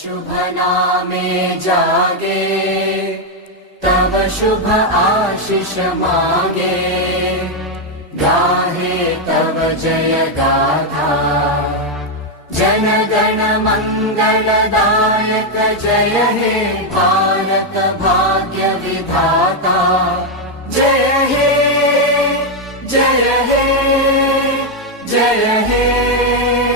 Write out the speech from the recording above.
शुभ नामे जागे, तव शुभ आशीष मागे, गाहे तव जय गाथा, जन गण मंगलदायक जय हे भारत भाग्य विधाता। जय हे जय हे जय हे